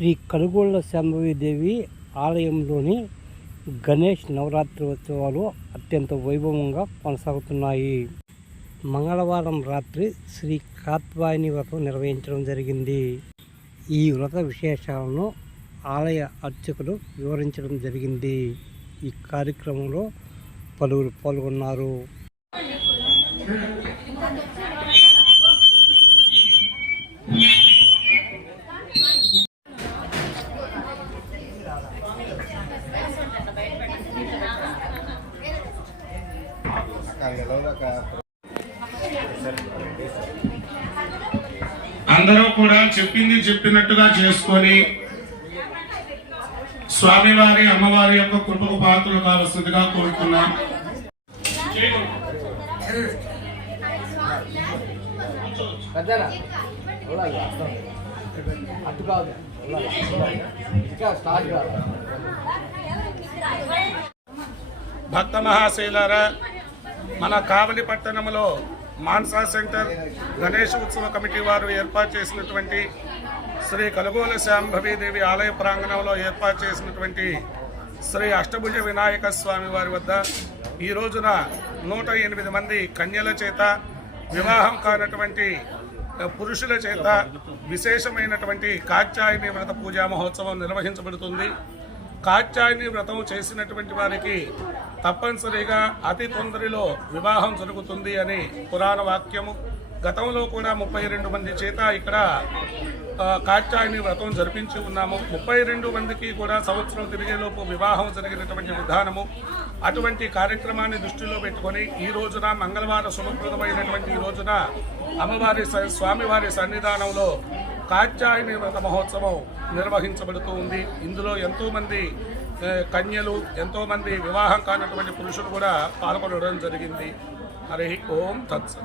శ్రీ కనుగోళ్ళ శాంభవీదేవి ఆలయంలోని గణేష్ నవరాత్రి ఉత్సవాలు అత్యంత వైభవంగా కొనసాగుతున్నాయి. మంగళవారం రాత్రి శ్రీ కాత్వాయిని వ్రతం నిర్వహించడం జరిగింది. ఈ వ్రత విశేషాలను ఆలయ అర్చకులు వివరించడం జరిగింది. ఈ కార్యక్రమంలో పలువురు పాల్గొన్నారు. అందరూ కూడా చెప్పింది చెప్పినట్టుగా చేసుకొని స్వామివారి అమ్మవారి యొక్క కృపకు పాత్రలు కావలసిందిగా కోరుతున్నాం. అటు కాదు. భక్త మహాశైలారా మన కావలి పట్టణంలో మాన్సా సెంటర్ గణేష్ ఉత్సవ కమిటీ వారు ఏర్పాటు చేసినటువంటి శ్రీ కలుగోల శాంభవీదేవి ఆలయ ప్రాంగణంలో ఏర్పాటు చేసినటువంటి శ్రీ అష్టభుజ వినాయక స్వామి వారి వద్ద ఈ రోజున నూట ఎనిమిది మంది కన్యల చేత వివాహం కానటువంటి పురుషుల చేత విశేషమైనటువంటి కాత్యాయని వ్రత పూజా మహోత్సవం నిర్వహించబడుతుంది. కాత్యాయని వ్రతం చేసినటువంటి వారికి తప్పనిసరిగా అతి తొందరలో వివాహం జరుగుతుంది అని పురాణ వాక్యము. గతంలో కూడా ముప్పై రెండు మంది చేత ఇక్కడ ఆ, వ్రతం జరిపించి ఉన్నాము. ముప్పై రెండు మందికి కూడా సంవత్సరం తిరిగేలోపు వివాహం జరిగినటువంటి విధానము. అటువంటి కార్యక్రమాన్ని దృష్టిలో పెట్టుకొని ఈ రోజున మంగళవారం శుభప్రదమైనటువంటి ఈ రోజున అమ్మవారి స- స్వామివారి సన్నిధానంలో కాత్యాయని వ్రత మహోత్సవం నిర్వహించబడుతూ ఉంది. ఇందులో ఎంతోమంది కన్యలు ఎంతోమంది వివాహం కానటువంటి పురుషులు కూడా పాల్గొనడం జరిగింది. హరి ఓం తత్సం